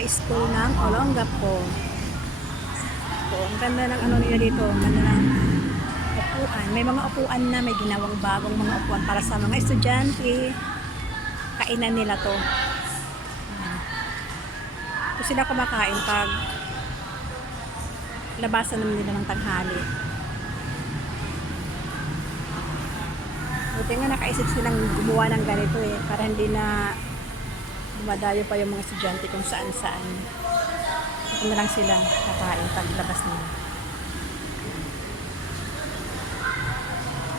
mga school ng Olongapo. So, ang ganda ng ano nila dito. Ang ganda ng upuan. May mga upuan na may ginawang bagong mga upuan para sa mga estudyante. Kainan nila to. Ito sila kumakain pag labasan naman nila ng tanghali. Buti nga nakaisip silang gumawa ng ganito para hindi na dumadayo pa yung mga estudyante kung saan-saan. Ito na lang sila kakain paglabas nila.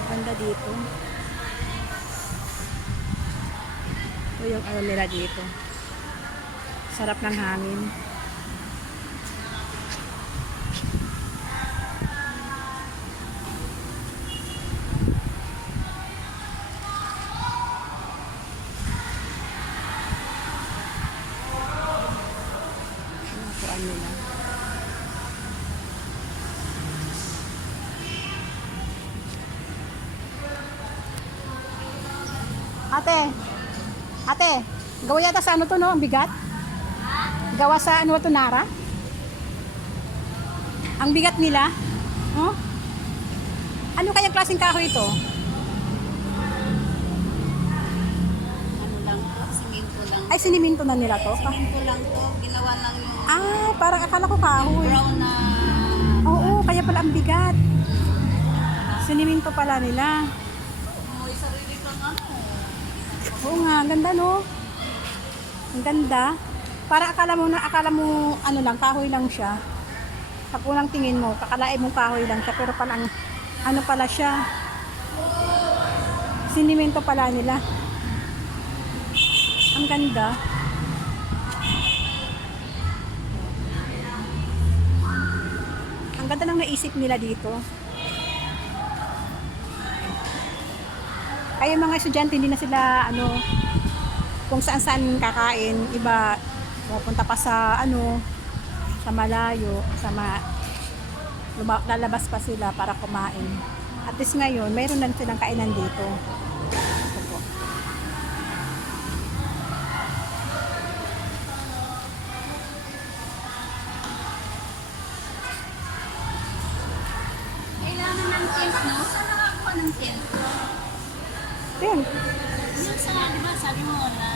Ganda dito. Ito yung ano nila dito. Sarap ng hangin. Nila. Ate, gawa yata sa ano to, no? Ang bigat? Gawa sa ano to, Nara? Ang bigat nila? Oh? Ano kayang klaseng kahoy ito? Ano lang to, siminto lang. Ay, siniminto na nila to? Siminto lang to, ginawa lang yung Parang akala ko kahoy. brown na Oo, kaya pala ang bigat. Siniminto pala nila. may sarili kang ano. Oo nga, ang ganda no? Ang ganda. Para akala mo ano lang, kahoy lang siya. Sa unang tingin mo, kakalain mo kahoy lang siya, pero palang ano pala siya. Sinimento pala nila. Ang ganda. Ang ganda ng naisip nila dito. Kaya mga estudyante hindi na sila kung saan-saan kakain, iba pupunta pa sa sa malayo, lalabas pa sila para kumain. At least ngayon, mayroon na silang kainan dito. Ito po. Kailangan ng tent, no? Saan nakakuha ng tent? Yan. Yung sa, di ba, sabi mo na